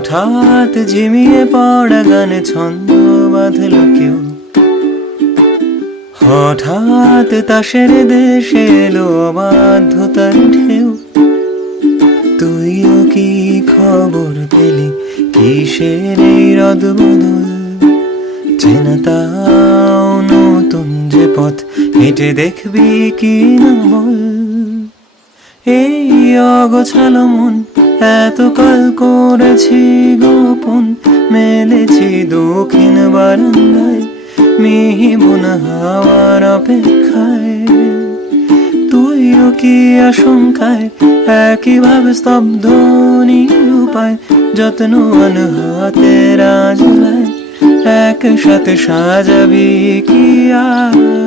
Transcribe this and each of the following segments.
হঠাৎ ঝিমিয়ে পড়া গানে ছন্দ বাঁধল কেউ। হঠাৎ তাসের দেশে এলো অবাধ্যতার ঢেউ। তুইও কি খবর পেলি? কিসের এই রদ বদল চেনা তাও নতুন যে পথ, হেঁটে দেখবি কি না বল? এই অগোছালো মন এতকাল করেছি গোপন, মেলেছি দক্ষিণ বারান্দায় মিহিবুন হাওয়ার অপেক্ষায়। তুইও কি আশঙ্কায়, একইভাবে স্তব্ধ নিরুপায়, যত্ন হাতে রাজলায়, একসাথে সাজাবি কি উধাও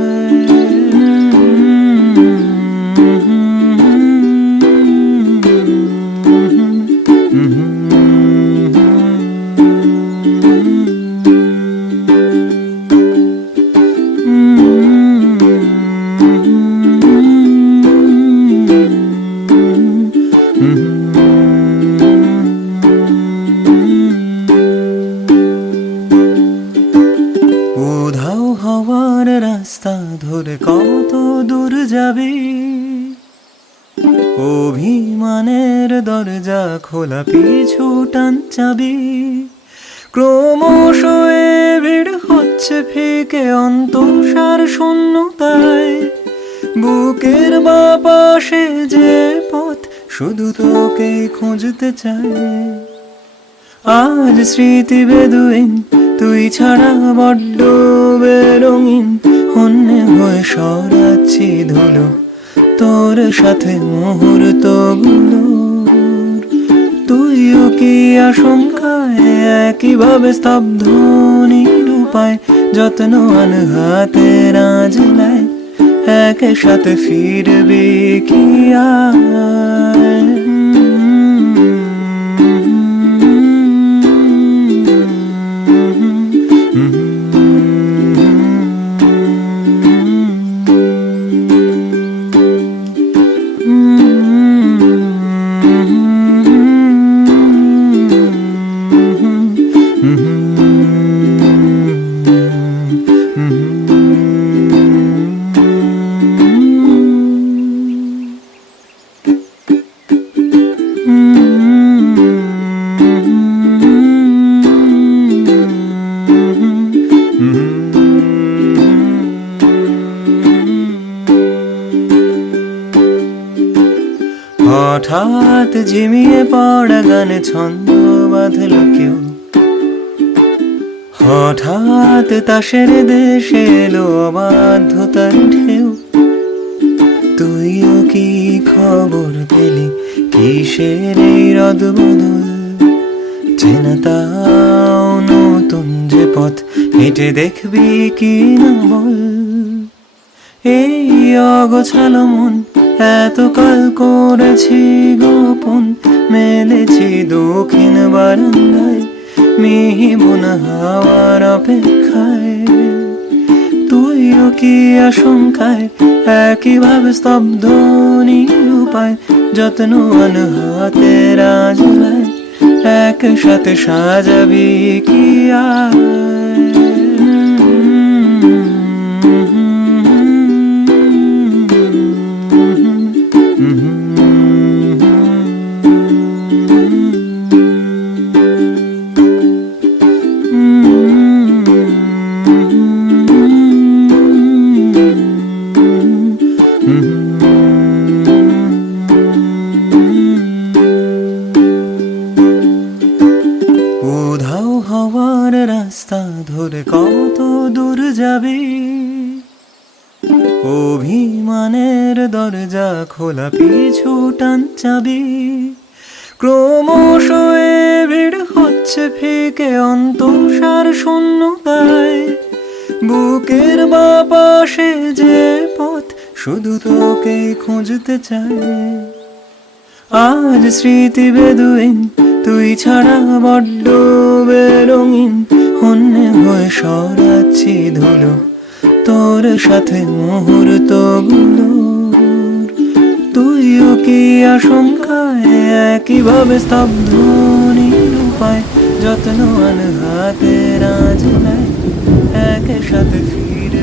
ধরে কত দূর যাবি? অভিমানের দরজা খোলা, পিছু টান চাবি। ক্রমশ ভিড় হচ্ছে ফিকে, অন্তঃসার শূন্যতায়। বুকের বা পাশে যে পথ, শুধু তোকে খুঁজতে চায় আজ স্মৃতি বেদুইন তুই ছাড়া বড্ড বেরঙিন। অন্য হয়ে সরাচ্ছি ধুলো। তোর সাথে মুহূর্তগুলো তুইও কি আশঙ্কায় একইভাবে স্তব্ধ নিরুপায়? যত্ন হাতে রাজলায় এক সাথে ফিরবি কি হঠাৎ ঝিমিয়ে পড়া গানে ছন্দ বাঁধল কেউ। হঠাৎ তাসের দেশে এলো অবাধ্যতার ঢেউ। তুইও কি খবর পেলি? কিসের এই রদ বদল তাও নতুন যে পথ, হেঁটে দেখবি কি না বল? এই অগোছালো মন এতকাল করেছি গোপন, মেলেছি দক্ষিণ বারান্দায় মিহিবুন হাওয়ার অপেক্ষায়। তুইও কি আশঙ্কায়, একইভাবে স্তব্ধ নিরুপায় যত্ন হাতে রাজলায়, একসাথে সাজাবি কি উধাও ধরে কত দূর যাবে? অভিমানের দরজা খোলা, পিছু টান চাবি। ক্রমশ ভিড় হচ্ছে ফিকে, অন্তঃসার শূন্যতায়। বুকের বা পাশে যে পথ, শুধু তোকে খুঁজতে চায় আজ স্মৃতি বেদুইন, তুই ছাড়া বড্ড বেরঙিন। অন্য হয়ে সরাচ্ছি ধুলো। তোর সাথে মুহূর্তগুলো তুইও কি আশঙ্কায় একইভাবে স্তব্ধ নিরুপায়? হাতে রাজ নাই একসাথে ফিরে